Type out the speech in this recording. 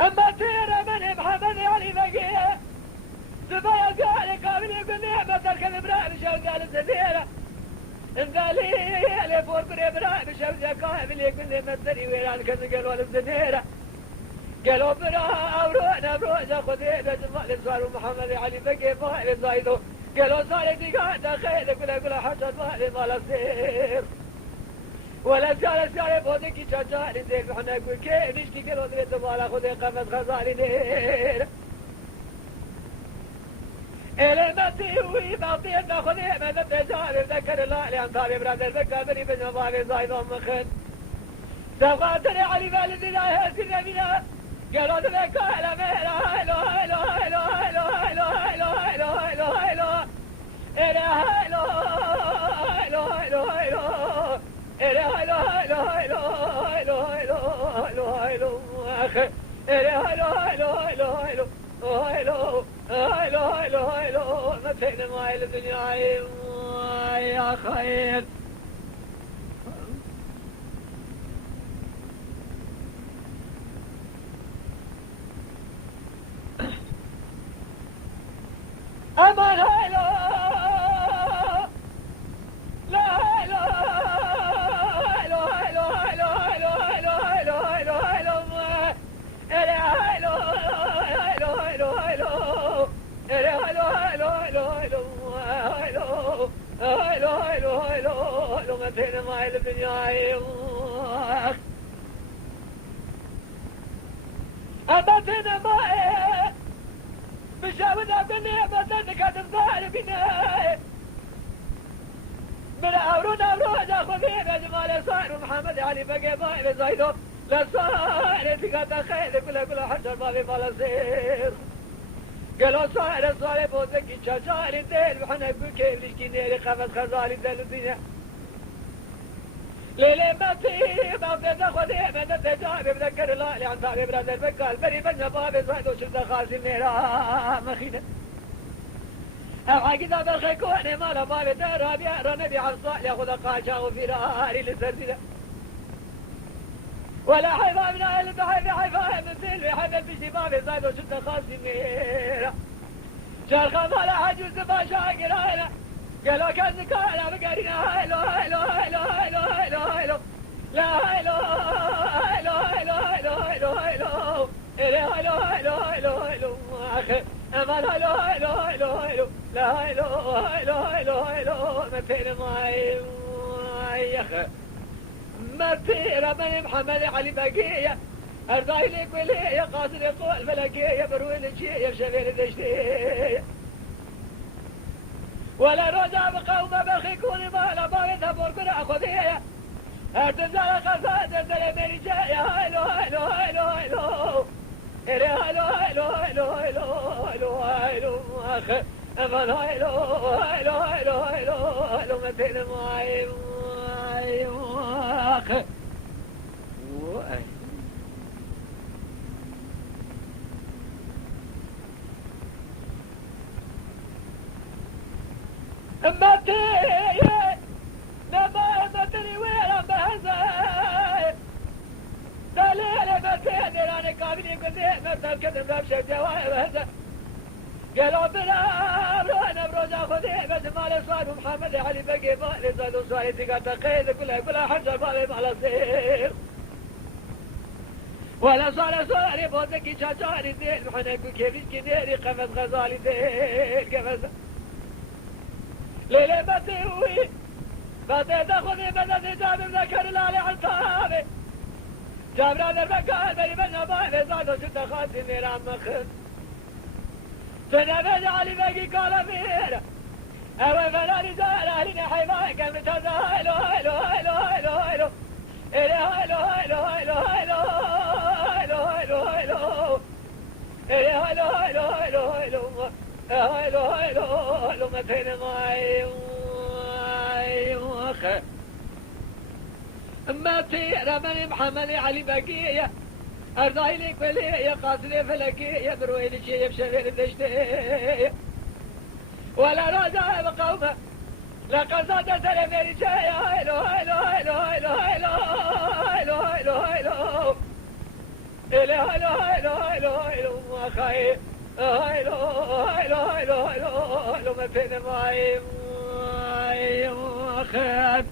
أما تيرا من محمد علي بقية زبايا قال قابل يقول لي مثل كالبراء بشوق قال الزبيرة قال لي فوق البراء بشوق قابل يقول لي مثل ويران كذا قالوا الزبيرة قالوا براء أورونا بروجة خذينا جمال صاروا محمد علي بقية فاعل زايدو قالوا صارت قاعدة خير يقول حشد مالي مال السير ولا زال ساري بودكي تشاري زين احنا نقول كيف نشتي قالوا دريت مالا خذي قمت غزالي نير المتي وي باطينا خذي من التجاري ذكر الله لأن طالب برادر ذكر بني بن مالي زايد مخن سوقاتني علي والدي لا يهزنا منا قالوا ذلك على مهلا هلو هلو هلو هلو هلو هلو هلو هلو هلو هلو هلو هلو هلو إلى هلو هلو هلو هلو هلو هلو هلو أخي إلى هلو هلو هلو هلو هلو هلو هلو هلو متين ما الدنيا يا خير أمان هلو متين ما الدنيا أبتنا ما بشاونا بني بدن كاتب ظالمين من أورونا خذين جمال صار محمد علي بقي باي زايدو لا صار تقاطع خير كل حجر ما في فلسطين قالوا صار بوزكي شجاري ديل وحنا نقول كيف ليش نيري خمس خزالي ديل الدنيا ليلي ما تاخذ من التجارب بذكر الله اللي عن طالب برادر بقال بري بن بابي زايدو شد خاسي نيرا مخينه عقيدة بالخيكوني مالا بابي ترى بيارا نبي عرصاء ياخذ قاشا وفراري للسلسلة ولا حيفا من حيفا من سلوي حيفا بيشي بابي زايدو شد خاسي نيرا شارخا مالا حجوز باشا قرانا قالوا كان كالا بقرينا هيلو هيلو هيلو هيلو هيلو هيلو لا هيلو هيلو هيلو هيلو هيلو هيلو هيلو هيلو هيلو هيلو اخي امان هيلو هيلو هيلو هيلو لا هيلو هيلو هيلو هيلو متين ماي يا اخي متين بني محمد علي بقيه ارضاي لك ولي قاصد يقول فلكيه بروي الشيء شبيل دشتي ولا رجع بقوم بخيكوني مالا باغي تبور كنا أخذيه ارتزال خزاد الزلمين جاي هيلو هيلو هيلو هيلو هيلو هيلو هيلو هيلو هيلو هيلو أخي أمان هيلو هيلو هيلو هيلو هيلو متين معي أخي متي نما متني ويرا بهزاي دليل متي ديراني قابل يقول لي مثل كذب نفسه جواي بهزاي قالوا بنا بروجا خذي بس مال صار محمد علي بقي مال زادوا صاير تقاطع قيد كلها حجر بالي مال سير ولا صار بوزكي شجاري ديل وحنا نقول كيف كديري قفز غزالي ديل قفز ليلي متيوي بدي تاخذي بدي جابر ذكر لالي عن صحابي جابر البقال بني بن باي زادوا شد خاسي نيران مخن سنبي علي بقي قال فينا اوي فلاني زال اهلنا حيفاي كم تهزا هيلو هيلو هيلو هيلو هيلو هيلو هيلو هيلو هيلو هيلو هيلو هيلو هيلو هيلو هيلو هيلو هيلو هيلو هيلو متين ماي أخي امتي رمني محمد علي بقيه ارضاي لك بليه قاصدي فلكيه بروي لي شيء بشغل دشتي ولا رجاء بقومه لقد زاد سلمي شيء هيلو هيلو هيلو هيلو هيلو هيلو هيلو هيلو إلى هيلو هيلو هيلو هيلو أخي هيلو هيلو هيلو هيلو هيلو ما فين معي أخي